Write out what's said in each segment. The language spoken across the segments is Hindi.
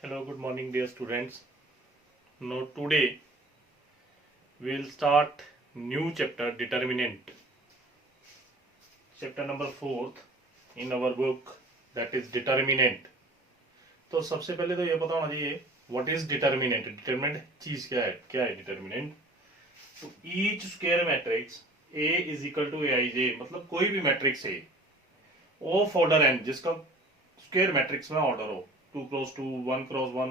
Hello, good morning, dear students. Now, today we will start new chapter determinant, chapter number 4th in our book, that is determinant. तो सबसे पहले तो ये पता होना चाहिए व्हाट इज डिटर्मिनेंट. डिटर्मिनेंट चीज क्या है डिटर्मिनेंट. तो each square matrix A is equal to A I J, मतलब कोई भी matrix A of order N जिसका स्क्वायर मैट्रिक्स में ऑर्डर हो 2x2, 1x1,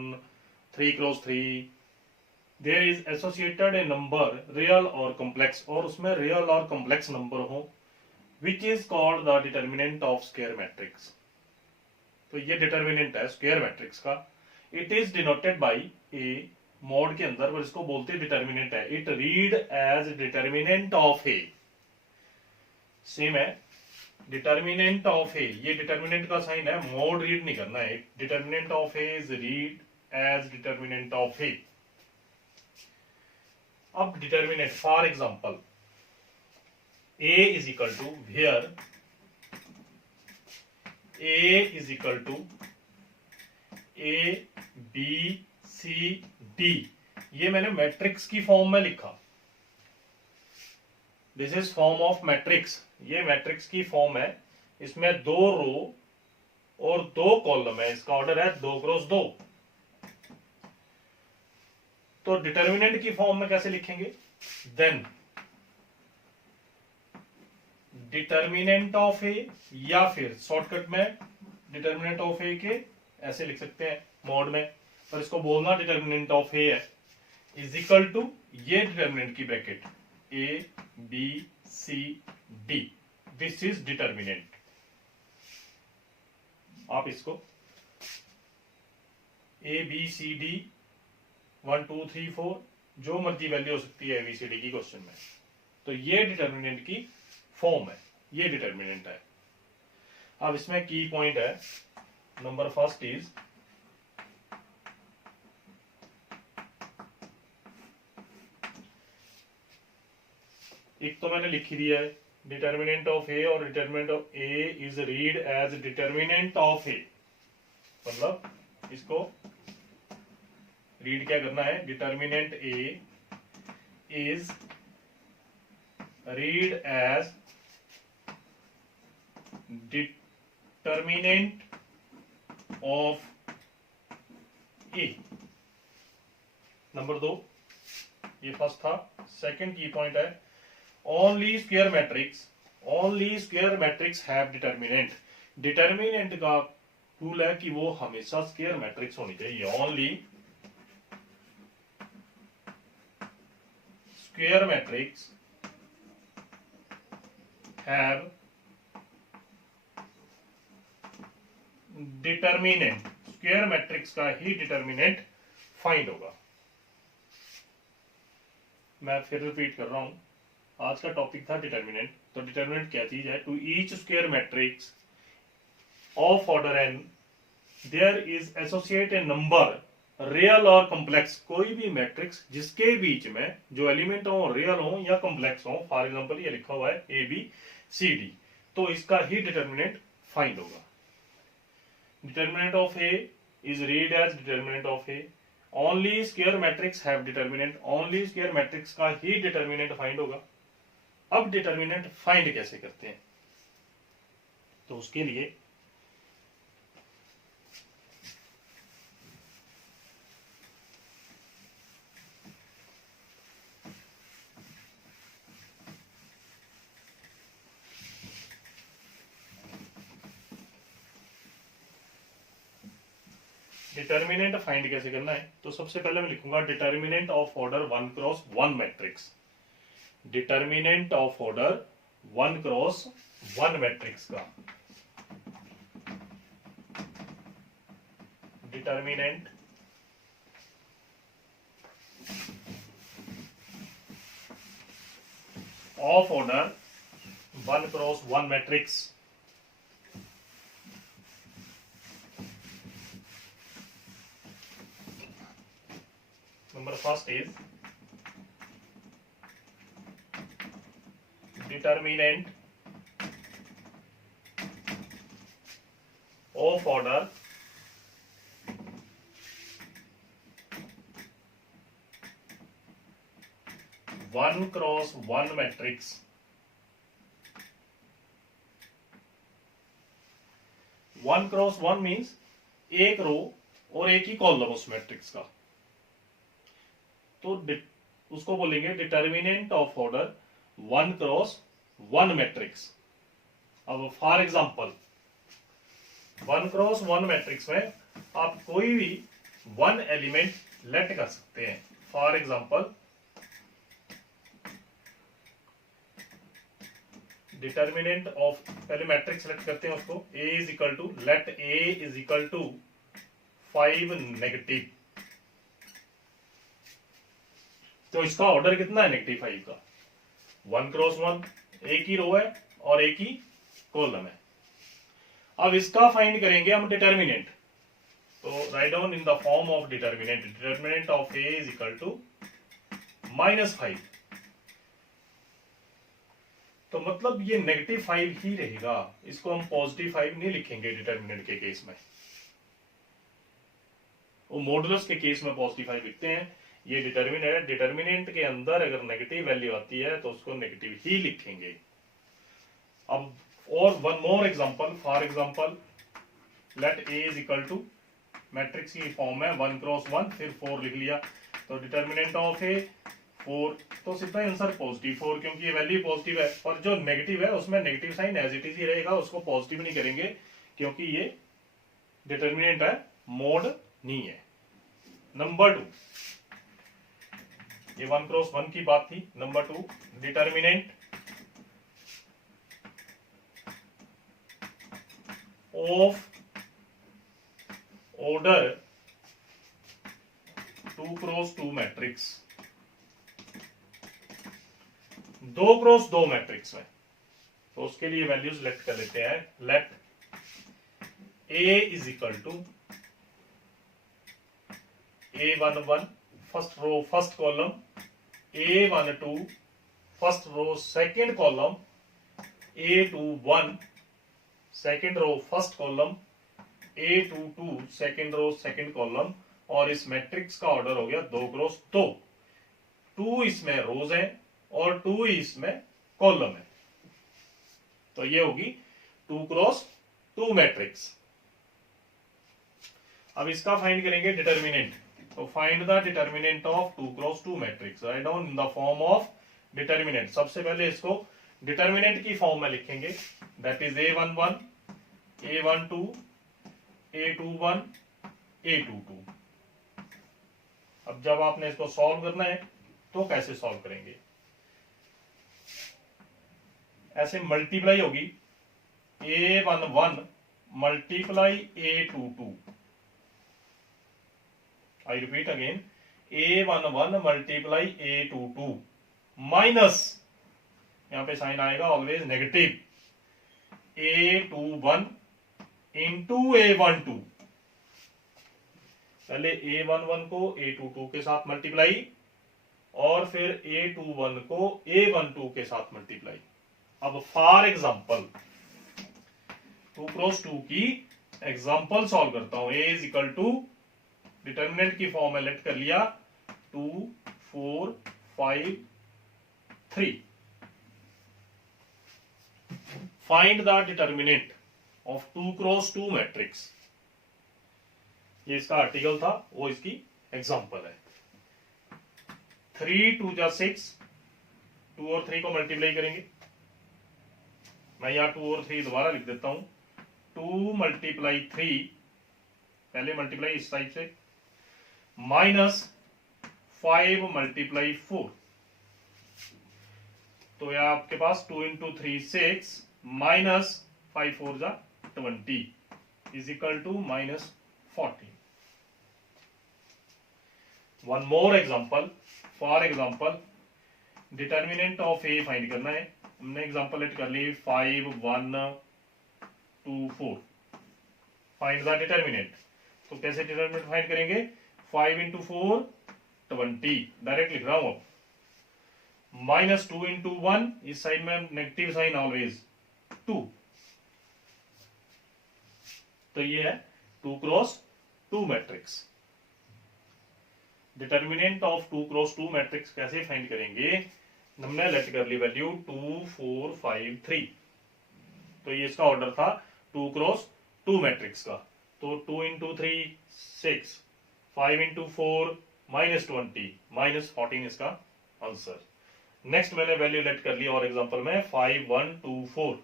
3x3, there is associated a number real और कॉम्प्लेक्स, और उसमें रियल और कॉम्प्लेक्स नंबर हो which is called the determinant of square matrix. तो ये डिटर्मिनेंट है स्क्वायर मैट्रिक्स का. It is denoted by A mod के अंदर, पर इसको बोलते हैं डिटर्मिनेंट है. It read as determinant of A. Same है डिटर्मिनेंट ऑफ ए. ये डिटर्मिनेंट का साइन है, मोड रीड नहीं करना है. Determinant of A is read as determinant of A. अब determinant for example a is equal to where a is equal to a b c d. ये मैंने मैट्रिक्स की फॉर्म में लिखा. This is form of matrix. ये मैट्रिक्स की फॉर्म है. इसमें 2 रो और 2 कॉलम है. इसका ऑर्डर है 2x2. तो डिटर्मिनेंट की फॉर्म में कैसे लिखेंगे. देन डिटर्मिनेंट ऑफ ए, या फिर शॉर्टकट में डिटर्मिनेंट ऑफ ए के ऐसे लिख सकते हैं मोड में, पर इसको बोलना डिटर्मिनेंट ऑफ ए है, इज इक्वल टू ये डिटर्मिनेंट की bracket A B C D. This is determinant. आप इसको ए बी सी डी 1 2 3 4 जो मर्जी वैल्यू हो सकती है एबीसीडी की क्वेश्चन में. तो ये डिटर्मिनेंट की फॉर्म है, ये डिटर्मिनेंट है. अब इसमें की पॉइंट है. नंबर फर्स्ट इज एक तो मैंने लिख ही दिया है डिटर्मिनेंट ऑफ ए, और determinant of A is read as determinant of A. मतलब इसको रीड क्या करना है. Determinant A is read as determinant of A. Number 2 ये फर्स्ट था. सेकंड की पॉइंट है only square matrix have determinant. Determinant का रूल है कि वो हमेशा स्क्वायर मैट्रिक्स होनी चाहिए. Only square matrix have determinant. Square matrix का ही डिटर्मिनेंट फाइंड होगा. मैं फिर रिपीट कर रहा हूं. आज का टॉपिक था डिटर्मिनेंट. तो डिटर्मिनेंट क्या चीज है. To each square matrix of order N there is associate a number real और कॉम्प्लेक्स. कोई भी मैट्रिक्स जिसके बीच में जो एलिमेंट हो रियल हो या कॉम्प्लेक्स हो. फॉर एग्जांपल ये लिखा हुआ है ए बी सी डी, तो इसका ही डिटर्मिनेंट फाइंड होगा. Determinant of A is read as determinant of A. Only square matrix have determinant. Only square matrix का ही डिटर्मिनेंट फाइंड होगा. अब डिटर्मिनेंट फाइंड कैसे करते हैं. तो उसके लिए डिटर्मिनेंट फाइंड कैसे करना है. तो सबसे पहले मैं लिखूंगा determinant of order 1x1 matrix. Determinant of order 1x1 matrix का determinant of order 1x1 matrix. Number first is determinant of order 1 cross 1 matrix, 1 cross 1 means एक रो और एक ही कॉलम उस मैट्रिक्स का, तो उसको बोलेंगे determinant of order 1 cross 1 matrix. अब फॉर एग्जांपल 1 क्रॉस 1 मैट्रिक्स में आप कोई भी 1 एलिमेंट लेट कर सकते हैं। फॉर एग्जांपल डिटर्मिनेंट ऑफ, पहले मैट्रिक्स सेलेक्ट करते हैं उसको, a is equal to, let a is equal to 5 negative, तो इसका ऑर्डर कितना है -5 का, 1 क्रॉस 1, एक ही रो है और एक ही कॉलम है। अब इसका फाइंड करेंगे हम डिटर्मिनेंट, तो right down in the form of determinant, determinant of a is equal to -5, तो मतलब ये -5 ही रहेगा, इसको हम +5 नहीं लिखेंगे डिटर्मिनेंट के केस में, वो मॉडुलस के केस में +5 लिखते हैं। ये डिटर्मिनेंट है, डिटर्मिनेंट के अंदर अगर नेगेटिव वैल्यू आती है तो उसको नेगेटिव ही लिखेंगे। अब और one more example, for example let a is equal to, matrix की फॉर्म है 1 क्रॉस 1, फिर 4 लिख लिया, तो डिटर्मिनेंट ऑफ a 4, तो सीधा आंसर +4, क्योंकि ये वैल्यू पॉजिटिव है, और जो नेगेटिव है उसमें negative sign as it is ही रहेगा, उसको पॉजिटिव नहीं करेंगे क्योंकि ये डिटर्मिनेंट है, मोड नहीं है। नंबर 2, ये 1 क्रॉस 1 की बात थी। Number 2, determinant of order 2 cross 2 matrix, 2 cross 2 matrix में, तो उसके लिए वैल्यूज लेट कर लेते हैं। Let a is equal to a11 first row first column, a12 first row second column, a21 second row first column, a22 second row second column, और इस मैट्रिक्स का ऑर्डर हो गया 2 क्रॉस 2, 2 इसमें रोज है और 2 इसमें कॉलम है, तो ये होगी 2 क्रॉस 2 मैट्रिक्स। अब इसका फाइंड करेंगे डिटर्मिनेंट, तो find the determinant of 2 cross 2 matrix, right down in the form of determinant. सबसे पहले इसको डिटर्मिनेंट की फॉर्म में लिखेंगे, that is a11 a12 a21 a22। अब जब आपने इसको सॉल्व करना है तो कैसे सॉल्व करेंगे, ऐसे मल्टीप्लाई होगी, a11 मल्टीप्लाई a22, आई repeat again, a11 multiply a22 minus, यहां पे साइन आएगा always negative, a21 into a12, पहले a11 को a22 के साथ मल्टीप्लाई और फिर a21 को a12 के साथ मल्टीप्लाई। अब फॉर एग्जांपल 2 क्रॉस 2 की एग्जांपल सॉल्व करता हूं। a is equal to, determinant की फॉर्म में लेट कर लिया 2 4 5 3, find the determinant of 2 cross 2 matrix, ये इसका आर्टिकल था, वो इसकी एग्जांपल है। 3 2 जा 6, 2 और 3 को मल्टीप्लाई करेंगे, मैं यहां 2 और 3 दोबारा लिख देता हूं, 2 मल्टीप्लाई 3, पहले मल्टीप्लाई इस टाइप से, माइनस 5 मल्टीप्लाई 4, तो यह आपके पास 2 इंटू 3 6 माइनस 5 4 जा 20 is equal to -14। One more example, for example determinant of A find करना है, हमने एग्जांपल लेट कर ली 5 1 2 4, फाइंड द डिटर्मिनेंट, तो कैसे डिटर्मिनेंट फाइंड करेंगे, 5 इंटू 4 20, डायरेक्ट लिख रहा हूं, अब माइनस 2 इंटू 1, इस साइड में नेगेटिव साइन ऑलवेज 2, तो ये है 2 cross 2 matrix. Determinant of 2 cross 2 matrix कैसे फाइंड करेंगे, हमने लेट कर ली वैल्यू 2 4 5 3, तो ये इसका ऑर्डर था 2 क्रॉस 2 मैट्रिक्स का। तो 2 इंटू 3 6, 5 इंटू 4 -20 -14 इसका आंसर। नेक्स्ट मैंने वैल्यू लेट कर ली और एग्जांपल में 5 1 2 4।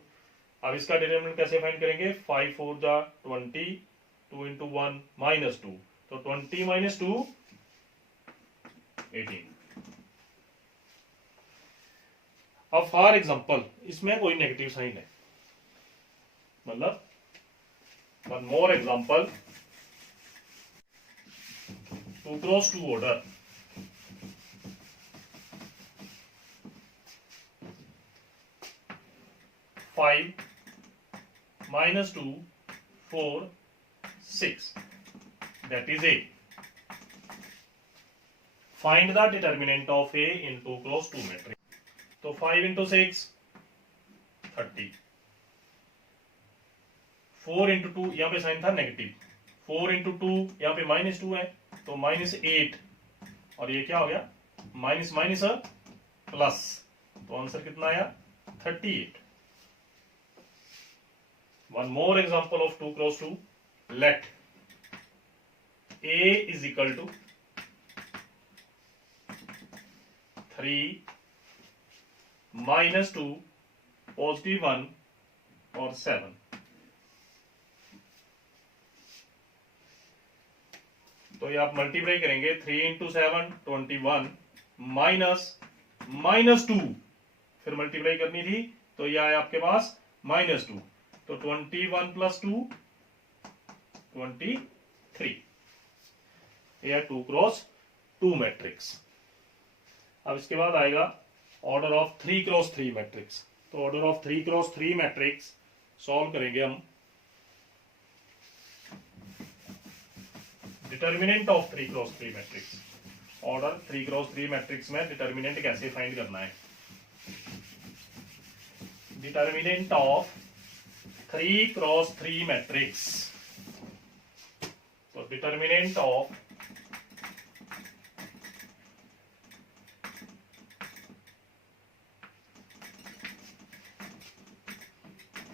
अब इसका डिटरमिनेंट कैसे फाइंड करेंगे? 5 4 जा 20, 2 इंटू 1 -2, तो 20 - 2 18। अब फॉर एग्जांपल इसमें कोई नेगेटिव साइन है, मतलब one more example, 2 cross 2 order, 5 -2 4 6, that is A. Find the determinant of A in 2 cross 2 matrix. तो 5 इंटू 6 30, 4 इंटू 2 यहाँ पे साइन था नेगेटिव, 4 इंटू 2 यहाँ पे -2 है तो -8, और ये क्या हो गया माइनस माइनस प्लस, तो आंसर कितना आया 38। One more example of 2 cross 2, let A is equal to 3 -2 +1 और 7। तो ये आप मल्टीप्लाई करेंगे, 3 इंटू 7 21 -2, फिर मल्टीप्लाई करनी थी तो ये आया आपके पास -2, तो 21 + 2 23। ये 2 क्रॉस 2 मैट्रिक्स। अब इसके बाद आएगा ऑर्डर ऑफ 3 क्रॉस 3 मैट्रिक्स। तो order of 3 cross 3 matrix solve करेंगे हम। Determinant of 3 cross 3 matrix, order 3 cross 3 matrix में डिटर्मिनेंट कैसे फाइंड करना है? डिटर्मिनेंट ऑफ 3 क्रॉस 3 मैट्रिक्स, तो determinant of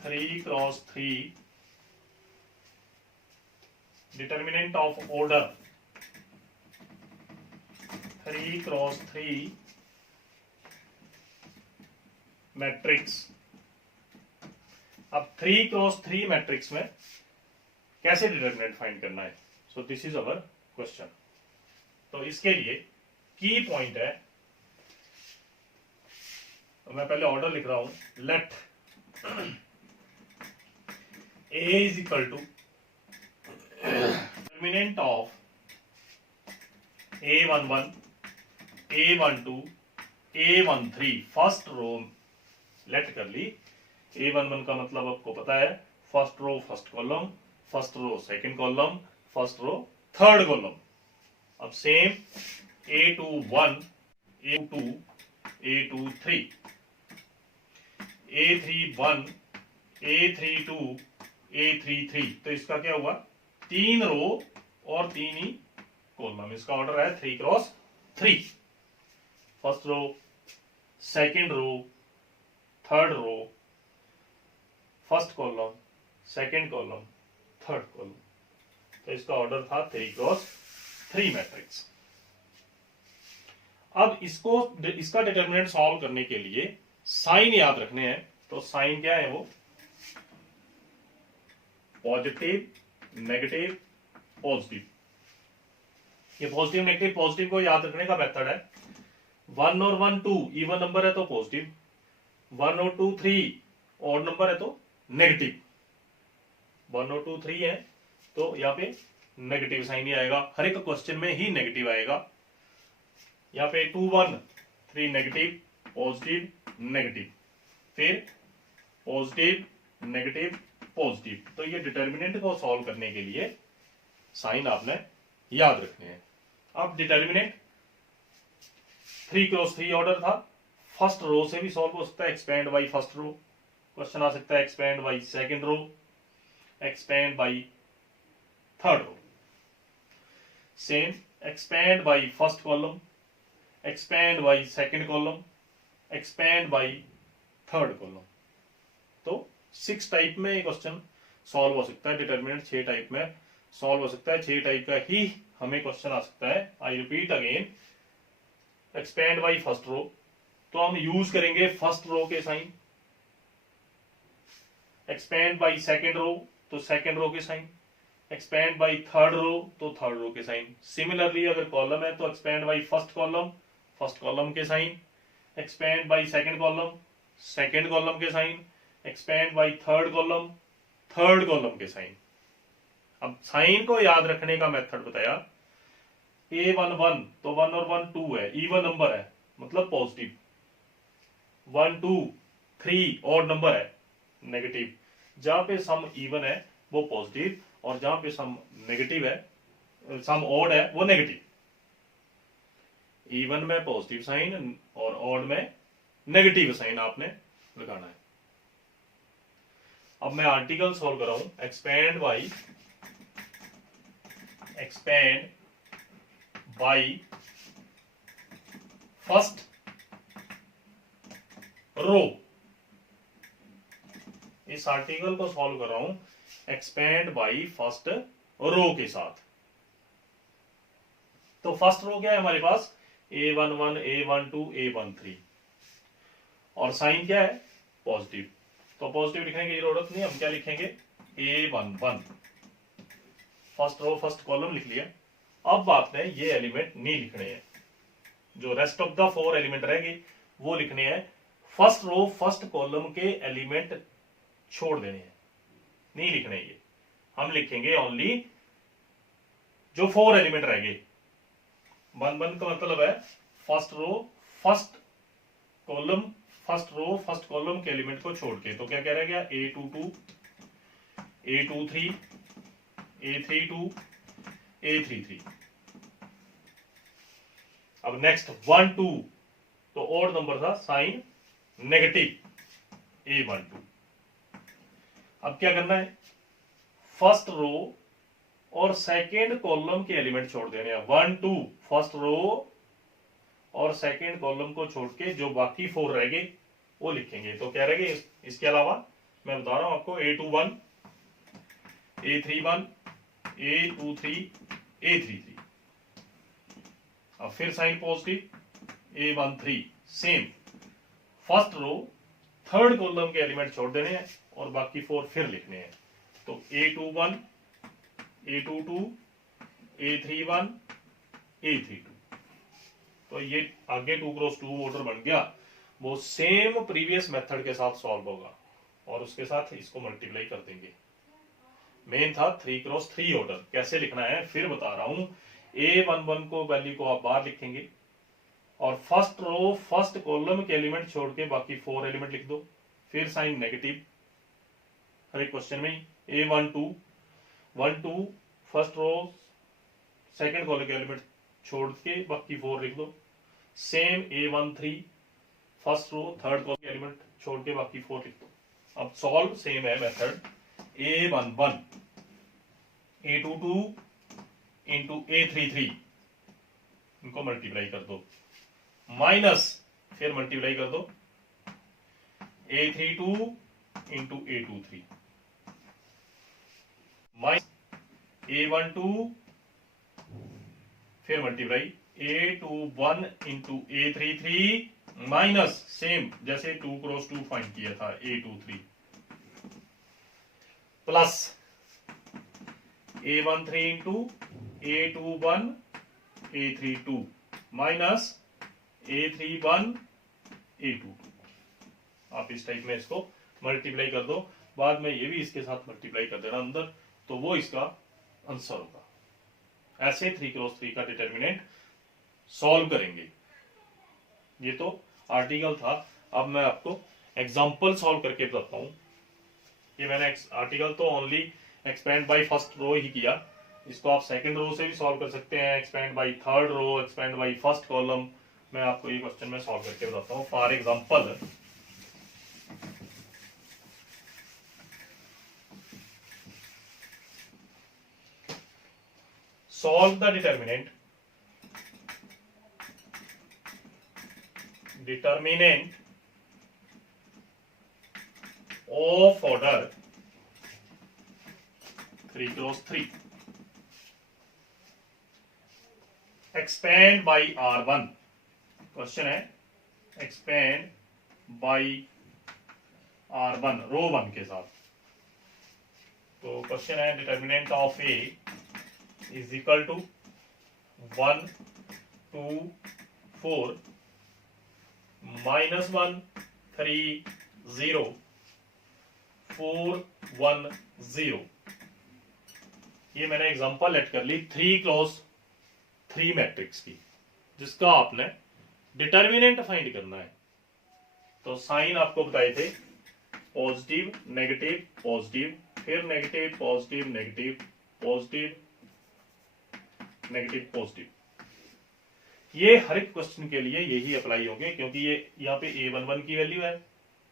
3 cross 3, determinant of order 3 cross 3 matrix. अब 3 क्रॉस 3 मैट्रिक्स में कैसे डिटर्मिनेंट फाइंड करना है? So this is our question. तो इसके लिए की पॉइंट है, तो मैं पहले ऑर्डर लिख रहा हूं, let A is equal to determinant of A11, A12, A13, first row let कर ली। A11 का मतलब आपको पता है first row first column, first row second column, first row third column. अब same A21, A22, A23, A31, A32, A33, तो इसका क्या हुआ 3 रो और 3 ही कॉलम। इसका ऑर्डर है 3 cross 3, first row second row third row, first column second column third column. तो इसका ऑर्डर था 3 क्रॉस 3 मैट्रिक्स। अब इसका डिटर्मिनेंट सॉल्व करने के लिए साइन याद रखने हैं। तो साइन क्या है? वो पॉजिटिव नेगेटिव पॉजिटिव। ये पॉजिटिव नेगेटिव पॉजिटिव को याद रखने का मेथड है 1 और 1 2 इवन नंबर है तो पॉजिटिव, 1 और 2 3 ऑड नंबर है तो नेगेटिव। 1 और 2 3 है तो यहाँ पे नेगेटिव साइन ही आएगा, हर एक क्वेश्चन में ही नेगेटिव आएगा। यहाँ पे 2 1 3 नेगेटिव पॉजिटिव नेगेटिव, फिर पॉजिटिव नेगेटिव पॉजिटिव। तो ये डिटर्मिनेंट को सॉल्व करने के लिए साइन आपने याद रखने हैं। अब डिटर्मिनेंट 3 क्रॉस 3 ऑर्डर था, फर्स्ट रो से भी सॉल्व हो सकता है, expand by first row. Question आ सकता है expand by second row, expand by third row. Same expand by first column, expand by second column, expand by third column. तो 6 टाइप में ये क्वेश्चन सॉल्व हो सकता है। डिटर्मिनेंट 6 टाइप में सॉल्व हो सकता है। 6 टाइप का ही हमें क्वेश्चन आ सकता है। I repeat again, expand by first row, तो हम यूज करेंगे फर्स्ट रो के sign. Expand by second row, तो सेकेंड रो के sign. Expand by third row, तो थर्ड रो के साइन। सिमिलरली अगर कॉलम है तो एक्सपेंड बाई फर्स्ट कॉलम के sign. Expand by second column के sign. Expand by third column के साइन। अब साइन को याद रखने का मेथड बताया। A11 तो 1 और 1 2 है, इवन नंबर है मतलब पॉजिटिव। 1 2 3 ऑड नंबर है, नेगेटिव। जहां पे सम इवन है वो पॉजिटिव, और जहां पे सम नेगेटिव है, सम ऑड है, वो नेगेटिव। इवन में पॉजिटिव साइन और ऑड में नेगेटिव साइन आपने लगाना है। अब मैं आर्टिकल सॉल्व कर रहा हूं। एक्सपेंड बाई फर्स्ट रो, इस आर्टिकल को सॉल्व कर रहा हूं एक्सपेंड बाई फर्स्ट रो के साथ। तो फर्स्ट रो क्या है हमारे पास? A11 A12 A13, और साइन क्या है? पॉजिटिव। तो पॉजिटिव लिखने की जरूरत नहीं, हम क्या लिखेंगे? A11 first row first column लिख लिया। अब आपने ये एलिमेंट नहीं लिखने हैं, जो रेस्ट ऑफ द 4 एलिमेंट रहेंगे वो लिखने हैं। फर्स्ट रो फर्स्ट कॉलम के एलिमेंट छोड़ देने हैं, नहीं लिखने ये। हम लिखेंगे ओनली जो 4 एलिमेंट रहेंगे। वन का मतलब है फर्स्ट रो फर्स्ट कॉलम के एलिमेंट को छोड़ के। तो क्या कह रहा गया? A22 A23 A32 A33। अब नेक्स्ट 1 2, तो ऑड नंबर था, साइन नेगेटिव A12। अब क्या करना है? फर्स्ट रो और सेकेंड कॉलम के एलिमेंट छोड़ देने हैं। 1 2 फर्स्ट रो और सेकेंड कॉलम को छोड़ के जो बाकी 4 रह गए वो लिखेंगे। तो क्या रहेंगे? इसके अलावा मैं बता रहा हूं आपको, A21 A31 A23 A33। अब फिर sign positive A13। Same first row third column के एलिमेंट छोड़ देने हैं और बाकी 4 फिर लिखने हैं। तो A21 A22 A31 A32। तो ये आगे 2 क्रॉस 2 ऑर्डर बन गया। वो सेम प्रीवियस मेथड के साथ सॉल्व होगा और उसके साथ इसको मल्टीप्लाई कर देंगे। मेन था 3 क्रॉस 3 ऑर्डर। कैसे लिखना है फिर बता रहा हूं। A11 को वैल्यू को आप बाहर लिखेंगे और फर्स्ट रो फर्स्ट कॉलम के एलिमेंट छोड़ के बाकी 4 एलिमेंट लिख दो। फिर साइन नेगेटिव हर एक क्वेश्चन में। A12 1 2 first row second column के एलिमेंट छोड़ के बाकी 4 लिख दो। Same A13 first row third column के एलिमेंट छोड़ के बाकी 4 लिख दो। अब सॉल्व सेम है method. A11 A22 into A33, इनको मल्टीप्लाई कर दो, माइनस फिर मल्टीप्लाई कर दो A32 into A23, minus A12 फिर multiply A21 into A33, minus same जैसे 2 क्रॉस 2 फाइंड किया था A23, plus A13 into A21 A32, minus A31 A22। आप इस टाइप में इसको मल्टीप्लाई कर दो। बाद में ये भी इसके साथ मल्टीप्लाई कर देना अंदर, तो वो इसका आंसर होगा। ऐसे 3 क्रॉस 3 का डिटर्मिनेंट सॉल्व करेंगे। ये तो आर्टिकल था। अब मैं आपको एग्जांपल सॉल्व करके बताता हूं। ये मैंने आर्टिकल तो only expand by first row ही किया। इसको आप सेकंड रो से भी सॉल्व कर सकते हैं, expand by third row, expand by first column. मैं आपको ये क्वेश्चन में सॉल्व करके बताता हूं। For example, solve the determinant of order 3x3 expand by R1। Question है एक्सपेंड बाई R1 रो 1 के साथ। तो क्वेश्चन है determinant of A is equal to 1 2 4 -1 3 0 4 1 0। ये मैंने एग्जांपल लेट कर ली 3x3 मैट्रिक्स की, जिसका आपने डिटर्मिनेंट फाइंड करना है। तो साइन आपको बताए थे पॉजिटिव नेगेटिव पॉजिटिव, फिर negative positive negative positive negative positive. ये हर एक क्वेश्चन के लिए यही अप्लाई होंगे, क्योंकि ये यहाँ पे a11 की वैल्यू है,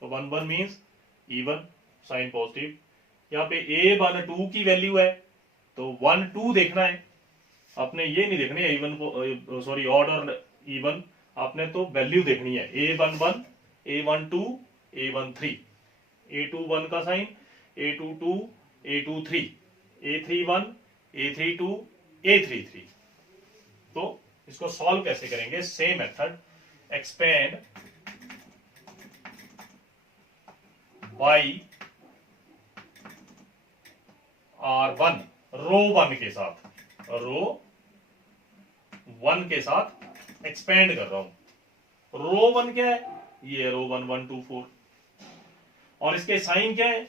तो 11 मीन्स इवन साइन पॉजिटिव। यहाँ पे a12 की वैल्यू है, तो 1 2 देखना है आपने, ये नहीं देखनी है इवन सॉरी ऑड और इवन, आपने तो वैल्यू देखनी है a11 a12 a13, a21 का sign a22 a23 a31 a32 a33। तो इसको सॉल्व कैसे करेंगे? Same method, expand by R1 row 1 के साथ, रो 1 के साथ एक्सपेंड कर रहा हूं। रो 1 क्या है? ये रो 1 1 2 4, और इसके साइन क्या है?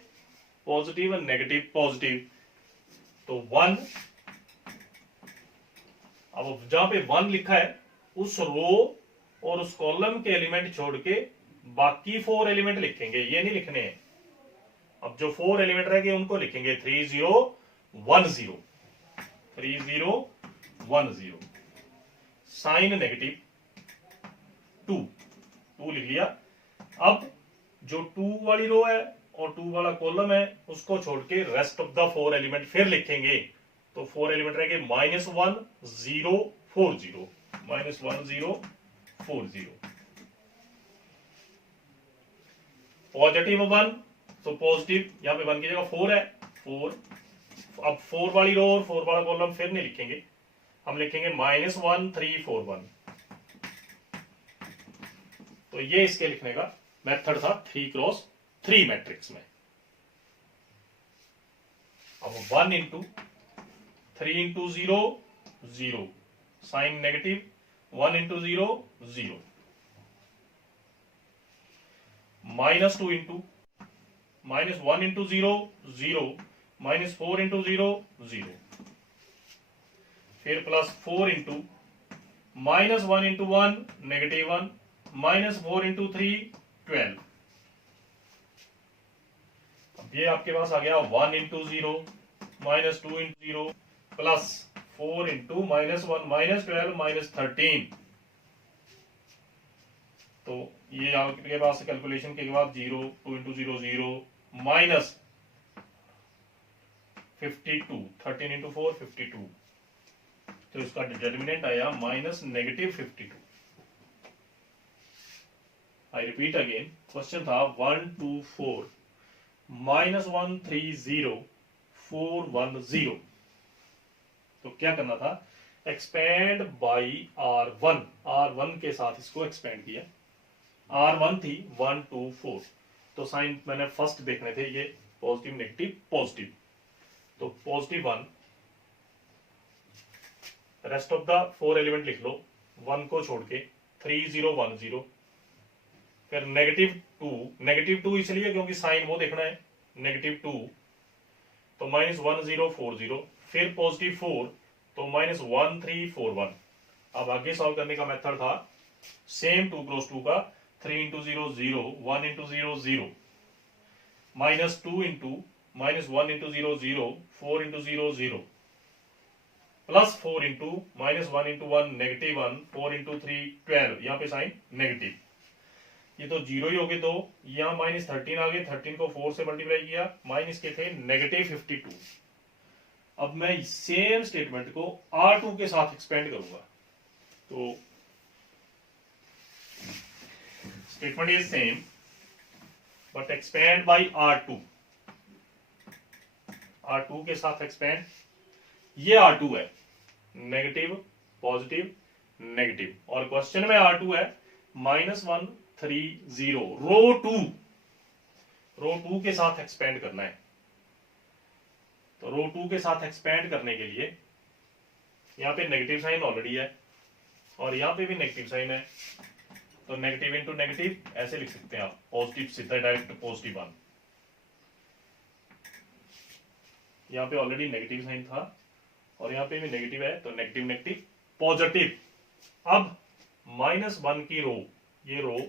Positive negative positive. तो 1, अब जहां पे 1 लिखा है उस रो और उस कॉलम के एलिमेंट छोड़ के बाकी 4 एलिमेंट लिखेंगे, ये नहीं लिखने हैं। अब जो 4 एलिमेंट रह गए उनको लिखेंगे 3 0 1 0 3 0 1 0। साइन नेगेटिव 2 लिख लिया। अब जो 2 वाली रो है और 2 वाला कॉलम है उसको छोड़ के रेस्ट ऑफ द 4 एलिमेंट फिर लिखेंगे। तो 4 एलिमेंट रह गए -1 0 4 0 -1 0 4 0। पॉजिटिव 1, तो पॉजिटिव यहां पे 1 की जगह 4 है 4। अब 4 वाली रो और 4 वाला कॉलम फिर नहीं लिखेंगे, हम लिखेंगे -1 3 4 1। तो ये इसके लिखने का मेथड था 3x3 मैट्रिक्स में। अब 1 into 3 into 0 0, sign negative 1 into 0 0, -2 into -1 into 0 0, -4 into 0 0, फिर +4 इंटू -1 इंटू 1 -1, -4 इंटू 3 12। अब ये आपके पास आ गया 1 इंटू 0 -2 इंटू 0 +4 इंटू -1 -12 -13। तो ये आपके पास कैलकुलेशन के बाद 0 2 इंटू 0 0 -52 13 इंटू 4 52। तो इसका डिटर्मिनेंट आया -52। आई रिपीट अगेन, क्वेश्चन था 1 2 4 -1 3 0 4 1 0। तो क्या करना था? एक्सपेंड बाई R1 के साथ इसको एक्सपेंड किया। R1 थी 1 2 4, तो साइन मैंने फर्स्ट देखने थे ये पॉजिटिव नेगेटिव पॉजिटिव। तो +1, रेस्ट ऑफ द 4 एलिमेंट लिख लो 1 को छोड़ के 3 0 1 0, फिर -2 इसलिए क्योंकि साइन वो देखना है -2, तो -1 0 4 0, फिर +4, तो -1 3 4 1। अब आगे सॉल्व करने का मेथड था सेम 2x2 का, 3 into 0 0, 1 into 0 0, -2 into -1 into 0 0, 4 into 0 0, +4 into -1 into 1 -1, 4 into 3 12। यहाँ पे साइन नेगेटिव, ये तो 0 ही हो गए। तो यहाँ -13 आ गए, 13 को 4 से मल्टीप्लाई किया, माइनस के थे -52। अब मैं सेम स्टेटमेंट को R2 के साथ एक्सपेंड करूंगा। तो statement is same, but expand by R2, R2 के साथ एक्सपेंड, ये R2 है, नेगेटिव पॉजिटिव नेगेटिव, और क्वेश्चन में R2 है -130, रो टू के साथ एक्सपेंड करना है। तो रो टू के साथ एक्सपेंड करने के लिए यहाँ पे नेगेटिव साइन ऑलरेडी है और यहाँ पे भी नेगेटिव साइन है, तो नेगेटिव इंटू नेगेटिव ऐसे लिख सकते हैं आप, पॉजिटिव सीधा डायरेक्ट +1। यहाँ पे ऑलरेडी नेगेटिव साइन था और यहाँ पे भी नेगेटिव है, तो नेगेटिव नेगेटिव पॉजिटिव। अब -1 की रो, ये रो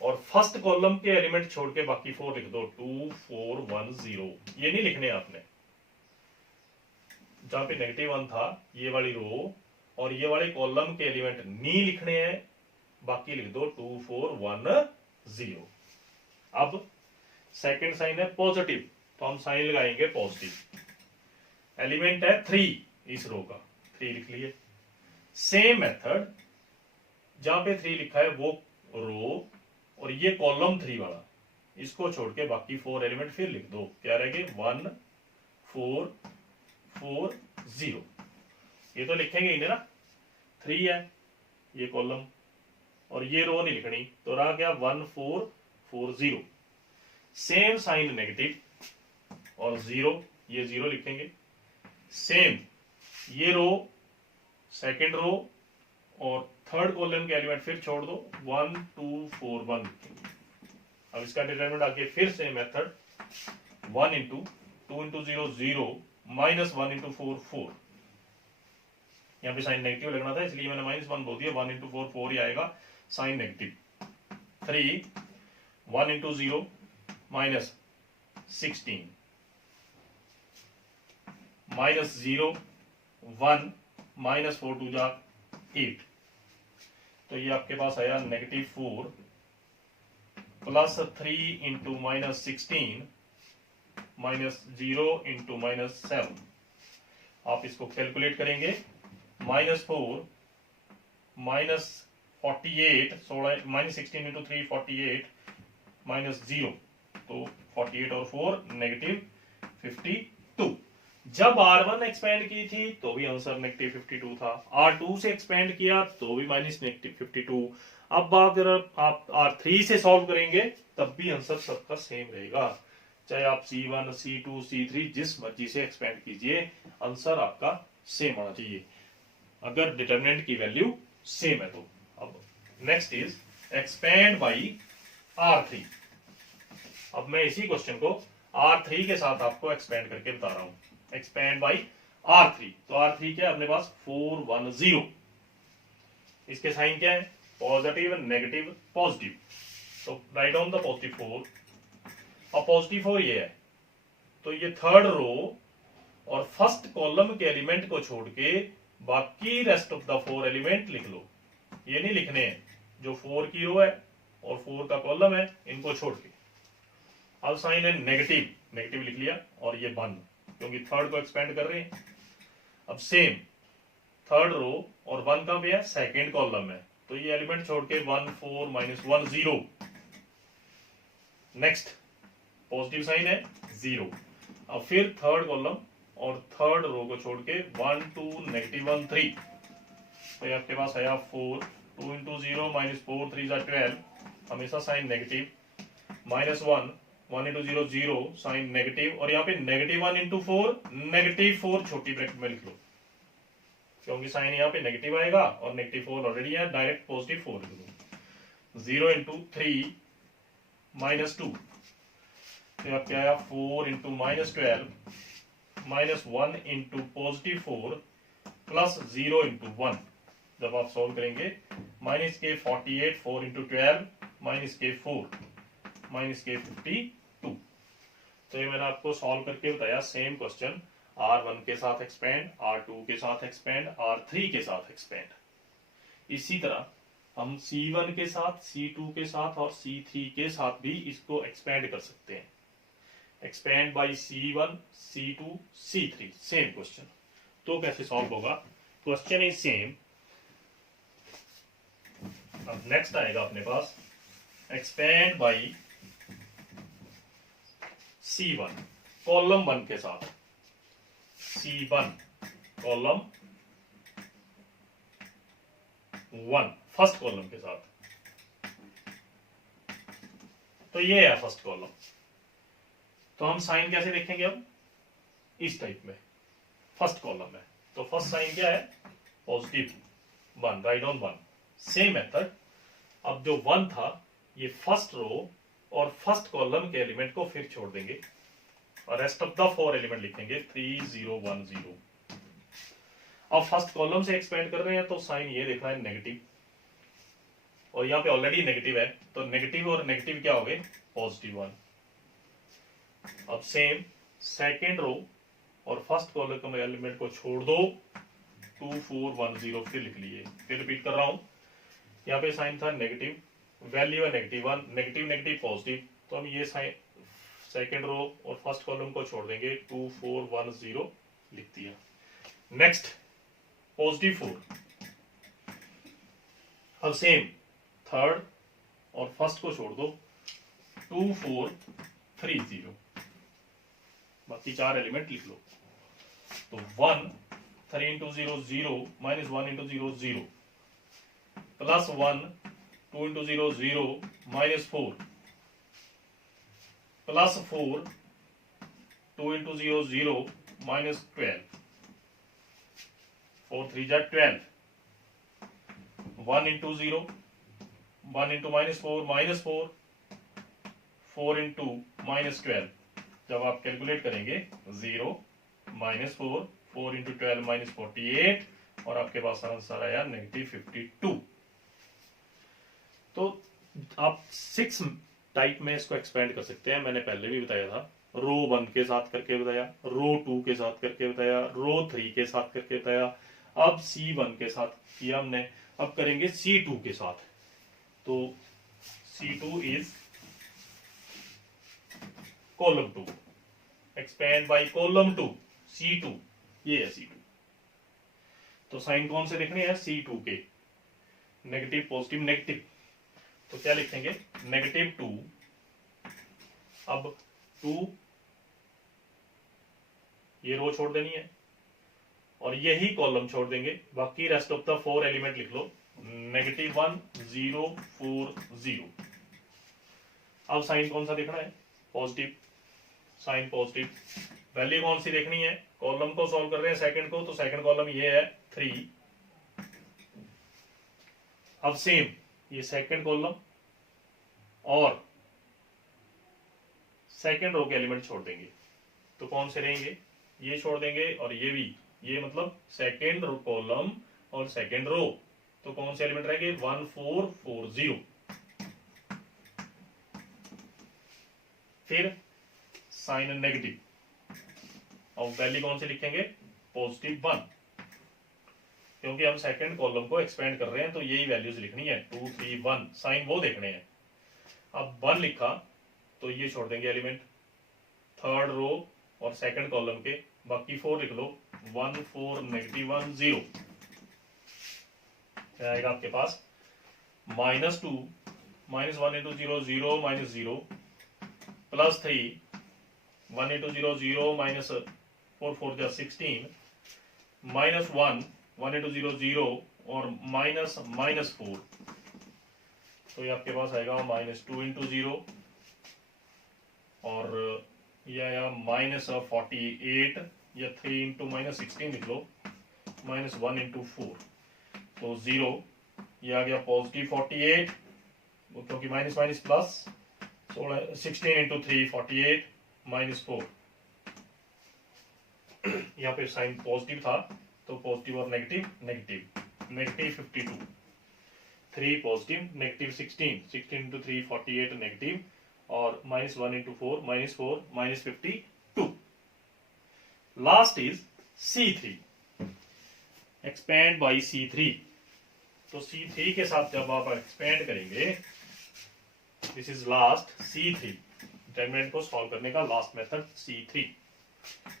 और फर्स्ट कॉलम के एलिमेंट छोड़ के बाकी 4 लिख दो, 2 4 1 0। ये नहीं लिखने आपने, जहां पे -1 था ये वाली रो और ये वाले कॉलम के एलिमेंट नहीं लिखने हैं, बाकी लिख दो 2 4 1 0। अब सेकंड साइन है पॉजिटिव, तो हम साइन लगाएंगे पॉजिटिव। एलिमेंट है 3 इस रो का, 3 लिख लिए। सेम मेथड, जहां पे 3 लिखा है वो रो और ये कॉलम 3 वाला, इसको छोड़ के बाकी 4 एलिमेंट फिर लिख दो, क्या रहेंगे 1 4 4 0। ये तो लिखेंगे ही ना, 3 है ये कॉलम और ये रो नहीं लिखनी, तो रहा क्या 1 4 4 0। सेम साइन नेगेटिव और 0, ये 0 लिखेंगे। सेम ये रो, सेकेंड रो और थर्ड कॉलम के एलिमेंट फिर छोड़ दो, 1 2 4 1 लिखेंगे। अब इसका डिटरमिनेंट आगे फिर same method, 1 into 2 into 0 0 -1 into 4 4। यहाँ पे साइन नेगेटिव लगना था इसलिए मैंने -1 बोल दिया, 1 इंटू 4 4 ही आएगा साइन नेगेटिव। 3 1 इंटू 0 -16 -0 1 -4 2 जा 8। तो ये आपके पास आया -4 +3 इंटू -16 -0 इंटू -7। आप इसको कैलकुलेट करेंगे, -4 -48 16 -16 इंटू 3 48 -0, तो 48 और 4 -52। जब R1 एक्सपेंड की थी तो भी आंसर -52 था, R2 से एक्सपेंड किया तो भी -52। अब अगर आप R3 से सॉल्व करेंगे तब भी आंसर सबका सेम रहेगा, चाहे आप C1 C2 C3 जिस मर्जी से एक्सपेंड कीजिए, आंसर आपका सेम आना चाहिए अगर डिटरमिनेंट की वैल्यू सेम है तो। अब next is expand by R3। अब मैं इसी क्वेश्चन को R3 के साथ आपको एक्सपेंड करके बता रहा हूं, एक्सपेंड बाई R3। तो R3 क्या है अपने पास 4 1 0। इसके साइन क्या है, पॉजिटिव नेगेटिव पॉजिटिव, तो राइट डाउन द पॉजिटिव 4। अब पॉजिटिव 4 ये है, तो ये थर्ड रो और फर्स्ट कॉलम के एलिमेंट को छोड़ के बाकी रेस्ट ऑफ द 4 एलिमेंट लिख लो। ये नहीं लिखने हैं, जो 4 की रो है और 4 का कॉलम है इनको छोड़ के। अब साइन है नेगेटिव, नेगेटिव लिख लिया, और ये 1 क्योंकि थर्ड को एक्सपेंड कर रहे हैं। अब सेम थर्ड रो और 1 का भी है, सेकेंड कॉलम में, तो ये एलिमेंट छोड़ के 1 4 -1 0। नेक्स्ट पॉजिटिव साइन है 0। अब फिर थर्ड कॉलम और थर्ड रो को छोड़ के 1 2 -1 3, तो ये आपके पास आया 4 2 इंटू 0 -4 3 12, हमेशा sign negative, -1 1 into 0 0 sign negative, और यहाँ पे -1 इंटू 4 -4 छोटी ब्रैकेट में लिख लो क्योंकि साइन यहाँ पे नेगेटिव आएगा और -4 ऑलरेडी है, डायरेक्ट पॉजिटिव 4 लिख दो। 0 इंटू 3 -2, तो आपके आया 4 इंटू -12 -1 इंटू पॉजिटिव 4 +0 इंटू 1। जब आप सॉल्व करेंगे -48 4 इंटू 12 -4 -52। तो ये मैंने आपको सॉल्व करके बताया सेम क्वेश्चन, R1 के साथ एक्सपेंड, R2 के साथ एक्सपेंड, R3 के साथ एक्सपेंड। इसी तरह हम C1 के साथ, C2 के साथ और C3 के साथ भी इसको एक्सपेंड कर सकते हैं। Expand by C1 C2 C3, same question. तो कैसे सॉल्व होगा, क्वेश्चन इज सेम। अब नेक्स्ट आएगा अपने पास एक्सपेंड बाई C1 कॉलम 1 के साथ, C1 कॉलम 1 फर्स्ट कॉलम के साथ। तो ये है फर्स्ट कॉलम। तो हम साइन कैसे देखेंगे अब, इस टाइप में, फर्स्ट कॉलम है तो फर्स्ट साइन क्या है, positive 1, right on 1। Same method, अब जो 1 था ये फर्स्ट रो और फर्स्ट कॉलम के एलिमेंट को फिर छोड़ देंगे और रेस्ट ऑफ द 4 एलिमेंट लिखेंगे 3 0 1 0। अब फर्स्ट कॉलम से एक्सपेंड कर रहे हैं तो साइन ये देखना है नेगेटिव, और यहाँ पे ऑलरेडी नेगेटिव है तो नेगेटिव और नेगेटिव क्या हो गए, पॉजिटिव 1। अब सेम सेकेंड रो और फर्स्ट कॉलम के एलिमेंट को छोड़ दो, 2 4 1 0 फिर लिख लिए। फिर रिपीट कर रहा हूं, यहाँ पे साइन था नेगेटिव, वैल्यू है नेगेटिव 1, नेगेटिव नेगेटिव पॉजिटिव, तो हम ये साइन सेकेंड रो और फर्स्ट कॉलम को छोड़ देंगे, 2 4 1 0 लिख दिया। नेक्स्ट पॉजिटिव 4, अब सेम थर्ड और फर्स्ट को छोड़ दो, 2 4 3 0, बाकी 4 एलिमेंट लिख लो। तो 1 3 into 0 0 minus 1 into 0 0 plus 1 2 into 0 0 minus 4 plus 4 2 into 0 0 minus 12, 4 3 जा 12, 1 into 0 1 into minus 4 4 into minus 12, जब आप कैलकुलेट करेंगे 0 माइनस 4 4 इंटू 12 माइनस 48, और आपके पास आंसर आया -52। तो आप 6 टाइप में इसको एक्सपेंड कर सकते हैं। मैंने पहले भी बताया था, रो 1 के साथ करके बताया, रो 2 के साथ करके बताया, रो 3 के साथ करके बताया, अब C1 के साथ किया हमने, अब करेंगे C2 के साथ। तो C2 is column 2, expand by column 2, C2, ये है C2। तो साइन कौन से देखने हैं, C2 के, नेगेटिव पॉजिटिव नेगेटिव, तो क्या लिखेंगे, -2, अब 2 ये रो छोड़ देनी है और यही कॉलम छोड़ देंगे, बाकी रेस्ट ऑफ द 4 एलिमेंट लिख लो, -1 0 4 0। अब साइन कौन सा देखना है, पॉजिटिव, साइन पॉजिटिव, वैल्यू कौन सी देखनी है, कॉलम को सॉल्व कर रहे हैं सेकंड को, तो सेकंड कॉलम ये है 3। अब सेम ये सेकंड कॉलम और सेकंड रो के एलिमेंट छोड़ देंगे, तो कौन से रहेंगे, ये छोड़ देंगे और ये भी, ये मतलब सेकंड रो कॉलम और सेकंड रो, तो कौन से एलिमेंट रहेंगे, 1 4 4 0। फिर साइन नेगेटिव, और वैल्यू कौन से लिखेंगे, पॉजिटिव 1, क्योंकि हम सेकंड कॉलम को एक्सपेंड कर रहे हैं तो यही वैल्यूज लिखनी है, 2 3 1, साइन वो देखने हैं। अब 1 लिखा तो ये छोड़ देंगे एलिमेंट थर्ड रो और सेकंड कॉलम के, बाकी 4 लिख लो, 1 4 -1 0। क्या आएगा आपके पास, -2 -1 इंटू 0 0 -0 प्लस 3 1 इंटू 0 0 माइनस 4 4 जा 16 -1 1 इंटू 0 0 और -4, तो ये आपके पास आएगा -2 इंटू 0 और ये आया -48, या 3 इंटू -16 लिख लो, -1 इंटू 4, तो 0, ये आ गया पॉजिटिव 48, क्योंकि माइनस माइनस प्लस, 16 इंटू 3 48 -4। यहाँ पे साइन पॉजिटिव था तो पॉजिटिव और negative negative, -52, 3 positive, -16, 16 into 3 48 negative, और -1 into 4 -4 -52। Last is C3, expand by C3। तो C3 के साथ जब आप एक्सपेंड करेंगे, this is last C3, determinant को सॉल्व करने का लास्ट मेथड C3,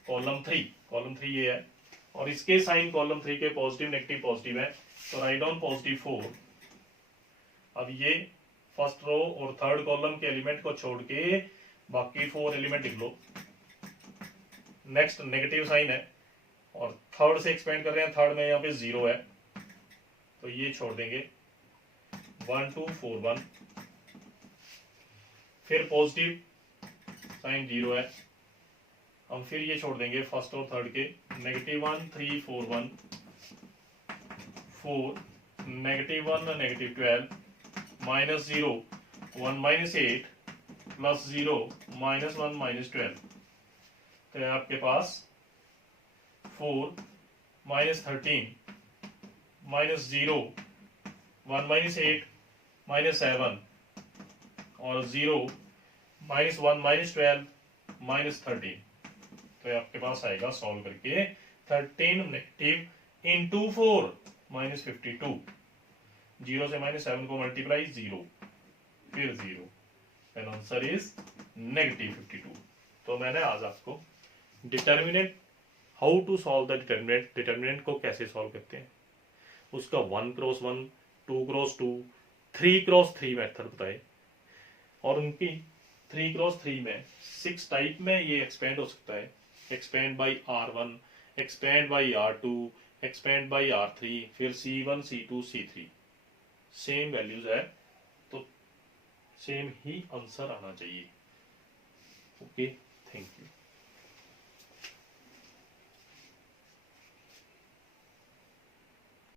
कॉलम 3 ये है, और इसके साइन कॉलम 3 के पॉजिटिव नेगेटिव पॉजिटिव है, तो राइट डाउन पॉजिटिव 4। अब ये फर्स्ट रो और थर्ड कॉलम के एलिमेंट को छोड़ के बाकी 4 एलिमेंट लिख लो। नेक्स्ट नेगेटिव साइन है और थर्ड से एक्सपेंड कर रहे हैं, थर्ड में यहाँ पे 0 है तो ये छोड़ देंगे 1 2 4 1। फिर पॉजिटिव साइन 0 है, हम फिर ये छोड़ देंगे फर्स्ट और थर्ड के, -1 3 4 1 4, -1 -12 -0 1 -8 +0 -1 -12। तो आपके पास 4 -13 -0 1 -8 -7 और 0 -1 -12 -13। तो आपके पास आएगा सॉल्व करके 13 नेगेटिव इंटू 4 -52। 0 से -7 को मल्टीप्लाई 0 फिर 0, एंड आंसर इज -52। तो मैंने आज आपको determinant, how to solve the determinant, determinant को कैसे सॉल्व करते हैं, उसका 1 क्रॉस 1 2 क्रॉस 2 3 क्रॉस 3 मेथड बताए, और उनकी 3 क्रॉस 3 में 6 टाइप में ये एक्सपेंड हो सकता है। Expand by R1, expand by R2, expand by R3, फिर C1 C2 C3। Same values है तो सेम ही आंसर आना चाहिए। Okay, thank you.